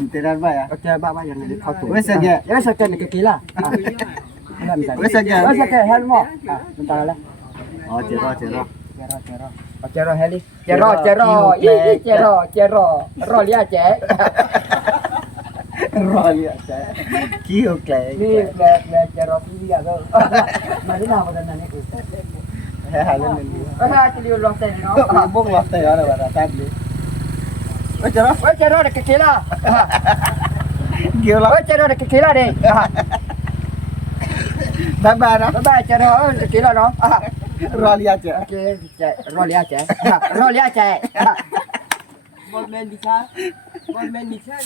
Tidak ada ya. Oke, Bapak yang di kau tu. Wes saja. Ya, saya ni kekila. Wes saja. Wes saja helmo. Bentar lah. Oh, cerah. Cero. Cero heli. Cero. Ih, cero. Rolia cek. Rolia cek. Kio klek. Ni cero pilih aku. Mari nak pada nanya tu. Halan ni. Cili ulang sen no. Bung lah teh ada pada tadi. Wes cerah. Wes cero ada kekila. Kio lah. Wes cero ada kekila deh. Baba dah. Bapak cero kekila no. Rolia cek. Okey, cek. Rolia cek. Rolia cek. Botman bisa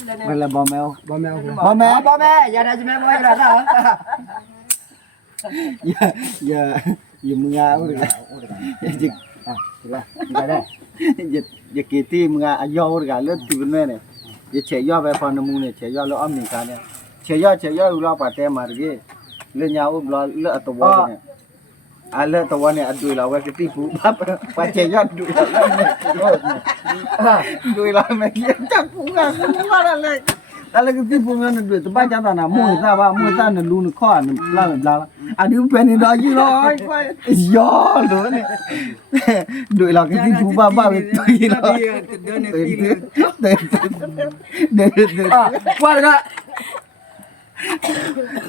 dan Bela bomel. Bomel. Bomel. Bomel. Ya dah cuma boy dah dah. Ya menga urga. Jik. Sudah. Sudah dah. Ya kiti menga ayo urga le tibne ne. Ya cheyo ba fa namu ne cheyo lo am ni ka ne. Cheyo ula pa te mar ge. Le nya u bla le atwa ne. Ale atwa ne adui la wa kiti pu pa cheyo adui la. Dui la me ki ta pu ga la le. Ala kiti pu ne dui ta ba ja ta na mu sa ba mu sa ne lu ne kho ne la. Adi u pe ni da ji lo ai kwa. Yo lo ne. Dui la kiti pu ba tui lo. Kuat dah.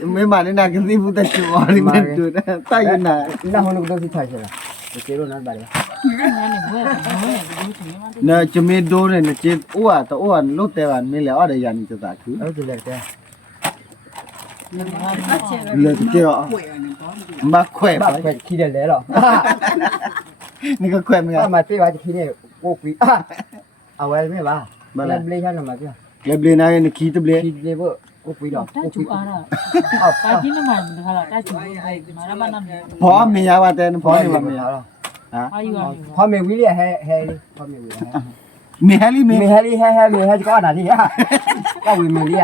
Memang ni nak kena ibu tak cuba ni tu dah. Tak you nak. Dah honok dah sitai je lah. Kira nak balik. Na cumi do ni nak cip. Uah tak uah lu tewan mila ada yang itu tak tu. Oh tu leh teh. Lu tu mbak kue. Bak kue kira leh lo. Ni kau kue menga. Mati wajib kini kopi. Awal ni bah. Bala. Beli kan mati. Lebih nak ni kita beli. Kini bu kopi dah. ta chu ara ta ji na ma khala ta chu ma ra ba nam Pho mi ya ba ten pho ni ba mi ya. Ha. ayu ayu พอมีวิลลี่แฮร์พอมีวิลลี่ Mi hali mi. มีแฮร์รี่แฮร์รี่ก็อันนี้ก็วิลลี่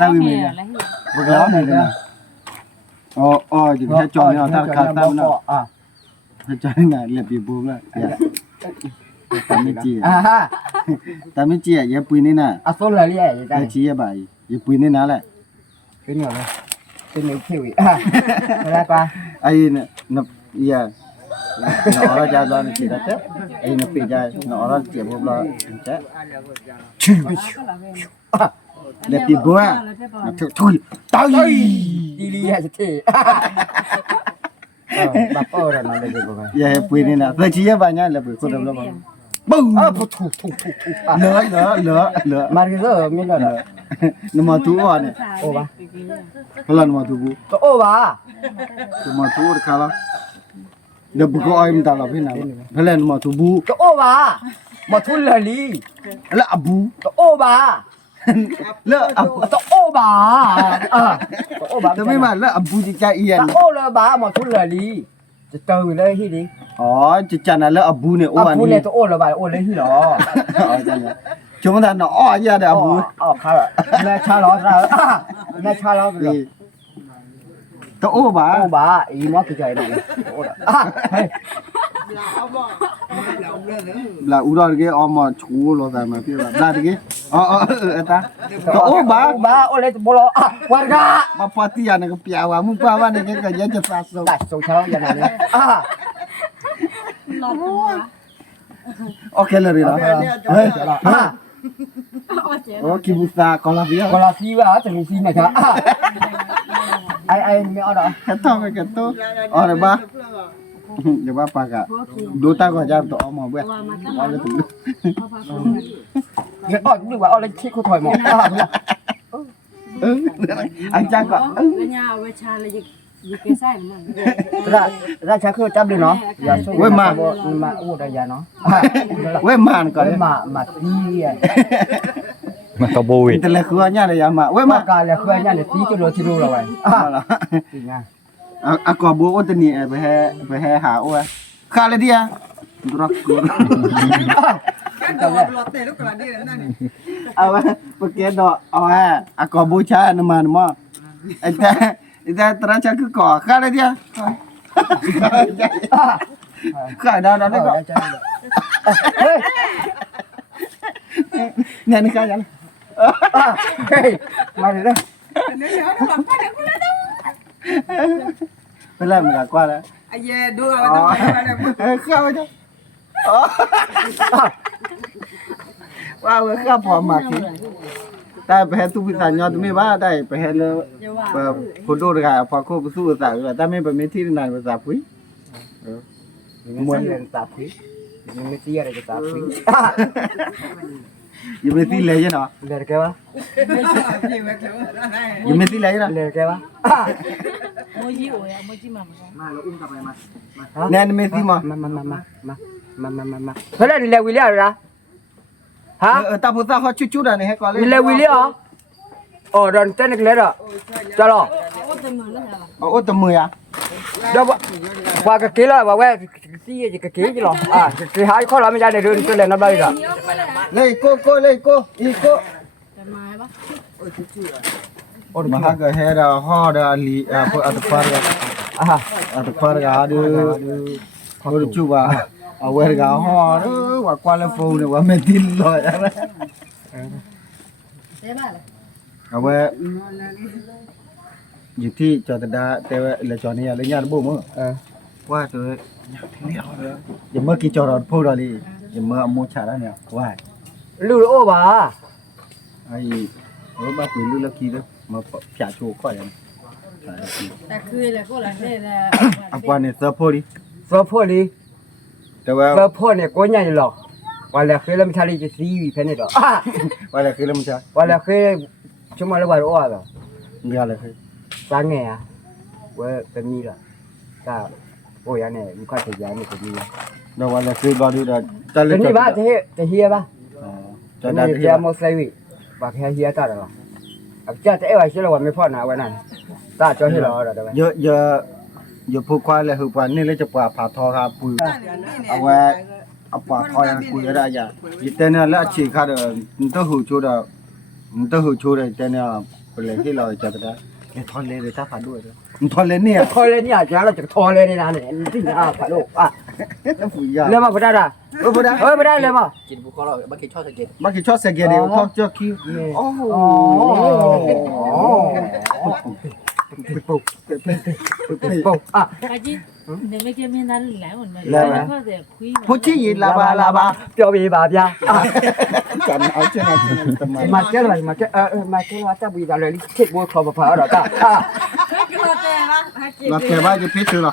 Ta wi mi ya. Begal ni dah. Oh jadi saya cong ni tak kata nak. อ่ะ Saya cong ni nak lebih bom lah. Ya. Tapi cia. อ่าฮะ Tapi cia ya pui ni nak. อ่ะส้มเลยลี่ได้ Ya cia ba. Ya pui ni nak lah. เป็นเหรอเป็นนิ้วคิวอีกอะไรปะ Ai nak ya. Nak orang jalan ni tidak tak. Ai nak pergi jalan. Nak orang cek bola cek. Lebih buat. Nak tui. Tai. ดีลีฮะจะเท่บักโอ้ระนั่นเลยกูไป Ya pui ni nak. Cia banyak lebih. Kau dah belum. Bau. อ้าวถูก Le. มาร์กเซอร์มีอะไร Nama tu ni. โอ้ปะ Kalau nama tu bu. ก็โอ้ปะ Nama tu kalau. Dah buka air minta lah pina. Kalau nama tu bu. ก็โอ้ปะมาทุนเลยลี Lah abu. ก็โอ้ปะ Lah abu. ก็โอ้ปะก็โอ้ปะ Tapi mah lah abu cicak ian. ก็โอ้เลยปะมาทุนเลยลีจะเจอเลยที่นี่ Oh, cicak nak lah abu ni. อ่ะพูดเลยตัวโอ้เลยปะโอ้เลยที่หรอ Oh, jangan. Cuma tak nak oh aja ada abu. อ๋อครับแม่ชาล้อเราแม่ชาล้อเลย Tak oh โอ้ ba. บาอีมอกี่ใจหน่อยโอ้เฮ้ย Lah udah lagi oma cu lo sama pi lah. Dah lagi. Oh eta. Tak oh โอ้ ba. บาโอ้เลยบอลวาร์กา Apa tian nak piawa mu pawa ni ke kerja jesaso. ได้ส่งชาล้ออย่างนั้นเลยอ่ะ Okey lah ri lah. Oh kibusa kola dia. เวลาซีว่าจะมีซีไหมครับไอไม่เอาหรอ Keto. Oh dah ba. Dia ba apa kak? Dua tak kau jawab tu oma buat. Ada tu. เดี๋ยวอ๋อนึกว่าเอาเลยคิดเขาถอยหมด Anh cha kok. cái nhà với cha là gì cái sai mà ราชาคือจับเลยเนาะอย่าสู้มาโอ้ได้ยาเนาะ Weh man kau. มาซีอ่ะ มันก็บูวิด Kita le kuanya ada ya mak. Weh มา mak. การเลยคือเนี่ยซีจะโดนที่รู้เราไว้อ่ะ Alah. จริงอ่ะ Aku abu oh tani be he ha oh. Kala dia. Drak kur. Awa pakai dok. Awa aku abu cha nama nama. Ita teraca ke kau. Kala dia. Kau dah kok. เฮ้ย เนี่ยนี่กันยัน เฮ้ยมาเลยนะ เป็นไรมึงกว่าแล้ว ไอ้เย่ดูเอาต้องไปเลย เข้าไปจ้ะว่าเว้ยข้าพอมากินแต่ไปให้ทุกพิธียอดไม่ว่าได้ไปให้เลยคนดูเลยพอโคไปสู้สาวแต่ไม่ไปมีที่ไหนภาษาพุ้ย มวยเล่นตาผียังไม่เสียอะไรก็ตาผี ยังไม่ที่เลยใช่เนาะ เล่นแกวะ ยังไม่ที่เลยนะ เล่นแกวะ โมจิโอ้ยโมจิมามั้ง มาเราอุ้มกลับไปมา แน่นไม่ที่มา เฮ้ยนี่เลวิเลียเหรอฮะ ตาพุทธเขาชุดๆอะไรให้ก่อนเลย นี่เลวิเลียอ๋อโดนเต้นเล็กๆอ่ะจ้าหรอ โอ้เต็มเลยเหรอ โอ้ตมืออ่ะ เดี๋ยวว่าก็กี่แล้วว่าเว้ยซี่จะกี่กี่หรอกี่หายข้อเราไม่ได้เดินตัวเล่นน้ำลายอ่ะ เลยโก้เลยโก้อีโก้ แต่มาปะ โอ้มาหาก็ให้เราห่อเราลีพวกอัตฟาร์กอัตฟาร์กอาดูเขาดูชูว่าเอาไว้ก็ห่อว่าควาลฟูเนี่ยว่าไม่ติดเลยอะไร เจ๊บ้าเลย เอาไว้อยู่ที่จอตดาแต่ว่าเลจอนี่อะไรเงี้ยบุ้มว่าตัวอย่าเมื่อกี้จอดพูดอะไรอย่าเมื่อมูชาแล้วเนี่ยว่า ลูโอ้บ่า ไอ้บ้าปืนลูกลักกี้แล้วมาผ่าโชว์ก่อน แต่คือเลยก็หลังเนี่ยแหละ อันกว่าเนี่ยเซอร์พูดิ เฟอร์พอดี แต่ว่า เฟอร์พอเนี่ยก้นใหญ่หรอกว่าแล้วเคยเล่นชาลีจะซีวีเพนนี่หรอ ว่าอะไรคือแล้วมันจะ ว่าแล้วเคยชั่วโมงละวันอ้อหรอ เรื่องอะไรคือ สร้างไงอ่ะว่าเป็นมีหรอก็โอ้ยเนี่ยมีข้อเสียเนี่ยเป็นมี เราว่าอะไรคือบอดี้เราจะ เป็ เล่ น น นี่บ้าจะเฮียบ้า จะ จะ ได้ ได้ ที่ จะมอสไซวิว่าแค่เฮียตาหรอจะเอ้ว่าชื่อว่าไม่พอนะวันนั้นตาจอให้หรอเดี๋ยว เยอะเยอะเยอะพูดควายเลยคือวันนี้เลยจะปลาผ่าทอครับปุยเอาไว้เอาปลาทอยังปุยได้ยังยี่เต้เนี่ยแล้วฉีกขาดมันต้องหูชูดมันต้องหูชูดเต้เนี่ยเป็นอะไรที่เราจะได้ทอนเลยเลยถ้าผ่าด้วยมันทอนเลยเนี่ย ทอเลยเนี่ยจะเราจะทอเลยนี่นะเนี่ยที่อ่ะผ่าลูกอ่ะ แล้วปุ๋ยยา เรื่องมาไม่ได้ด่ะ ไม่ได้ ไม่ได้เลยมั้ง กินบุคคลเราบักกินชอบสเก็ต มากี่ชอบเสกเดียวทอกเจ้าคิวโอ้โห ปุ๊บอ่ะ กะจิเดี๋ยวไม่เกี่ยวไม่นั้นหลายคนเลยแล้วก็เดี๋ยวคุย ผู้ชี้ยินลาบา เจ้าบีบาบยา จันเอาเจ้าทำไม มาเจ้าอะไรมาเจ้ามาเจ้าว่าเจ้าบีบาเลยเช็ดบัวคอมะพร้าวหรอจ้า ก็แต่ว่าหากิน เราแกว่าจะพิจารณา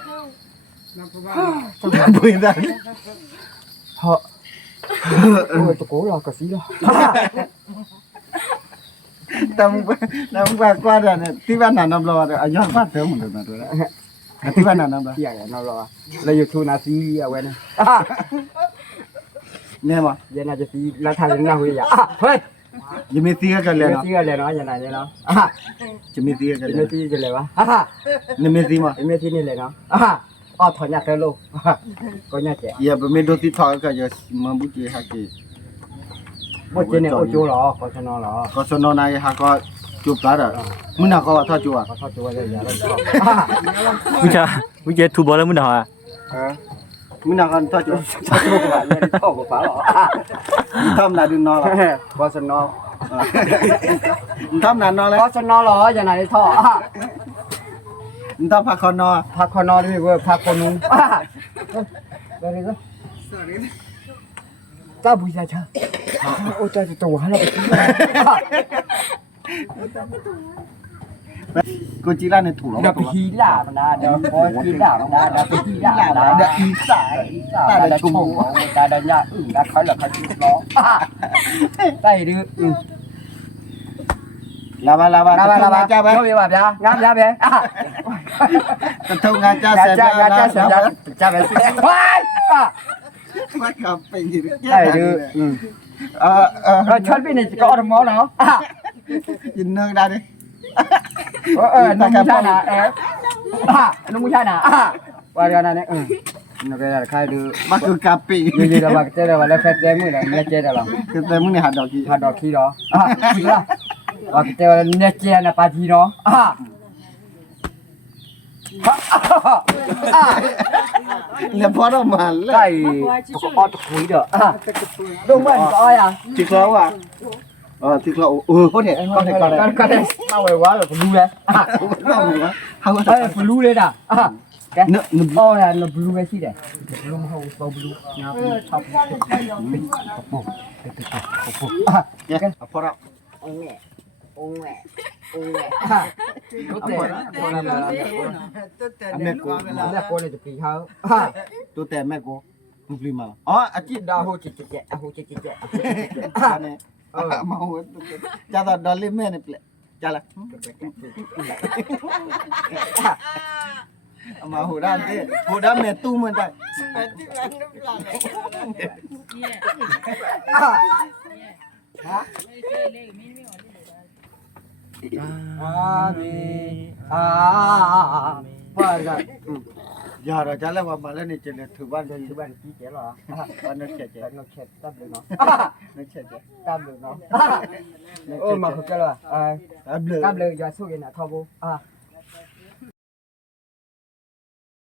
ปุ๋ยได้ เฮ้อโอ้ยตะโกนหรอกระสีหรอ แต่มึงกว่าเนี่ยที่บ้านน่ะน้ำร้อนอายุมากเท่าหมดเลยนะตัวนั้นที่บ้านน่ะน้ำร้อน เที่ยงเรารอเราอยู่ทูนาซีเอาไว้นะ เนี่ยมั้ง ยันน่าจะซีแล้วทางนั้นเราอย่าเฮ้ย ยังไม่ตีกันเลย ไม่ เนาะ ซีเลยเนาะยันไหนเลยเนาะ จะไม่ตีกันเล ไม่ ย ซีจะเลยวะ นี่ไม่ตีมั้ง ไม่ซีนี่เลยเนาะอ๋อถอนยาเตลูก็น่าจะ อย่าไปไม่โดนติดทอก็จะมาบุจีฮักกี้ บ่เจเนี่ยโอโจหรอก็ชนะหรอ ก็สนนายฮักก็จูบตาดมึงน่ะก็ทอจูอ่ะ ก็ทอดตัวเลยอย่าเราชอบ วิจารทูบอลแล้วมึงหน่อย มึงน่ะก็ทอจู ชอบตัวแบบนี้ชอบกว่าหรอ ทำนาดึงนอละ ก็ชนะ ทำนานนอแล้ว ก็ชนะหรอยันไหนท่อ มึงทำผักคอนอ พักคนนอนด้วยเว้ยพักคนนุ่งอะไรก็ก้าบุญชาชาโอ้ใจจะตัวให้เราไปกิน กูจีร่าในถูกแล้ว เดี๋ยวไปฮีล่ามันนะเดี๋ยวพอฮีล่ามันนะเดี๋ยวไปฮีล่ามันนะ เดี๋ยวอีสาย ตาได้ชุ่มตาได้ยาได้เขาเหลือเขาชุดล้อได้ดื้อ ลาบาจ้าไป เจ้าแบบยางามยาแบบ กระทงงานจ้า จ้า เสร็จ จ้าจ้าเสียจ้าแบบสิว้าย มาขับไปยืน ได้ดื้อชนไปนี่ก็อดมอเนาะ ยินเนื้อได้ดิ นุ่มชาหนานุ่มชาหนาว่ากันนั่นเองนึกได้ใครดู มาคือกับปี ยืนระหว่างเจ้าระหว่างแล้วแฟนเจ้ามือเนี่ยเจ้าระหว่าง คือแต่มึงเนี่ยหัดดอกกี้ หัดดอกขี้เนาะขี้ละว่าเจ้าเนี่ยเจ้าน่ะปาทีเนาะ เรียบพอเรามาแล้ว ไก่ออดคุยเด้อดูเหมือนก้อยอ่ะ จิกแล้วอ่ะ ที่เราဟုတ်တယ်ကောင်းတယ် mau về quá rồi blue đấy လောက်နေပါဟုတ်တယ် ê blue đấy đã cái နော် oh là nó blue cái gì đấy blue màu màu blue nhau top အဖော်ရ ông mẹ ông mẹ có အ thể ဖော်ရ con làm là အမေကို là con này chụp kỳ hơn တိုးတယ်မဲ့ကိုမပလီမာအော်အကြည့် đau hô chích chích hô chích chích နဲ့မဟုတ်ကြတော့ဒေါ်လေးမဲ့နဲ့ပြကြလားအမဟိုဒါတဲ့ဟိုဒါမဲ့တူးမတဲ့ phải rồi ရတော့ကြလဲဘာမလဲနေချင်တယ်သူဘာလဲ thứ ba là chi chế rồi ဘာနဲ့ချက်ချက် nó chết tắt được nó နဲ့ချက်ချက် tắt được nó ôi mà không cái là အဘလ cam lười giờ số cái nào thao vô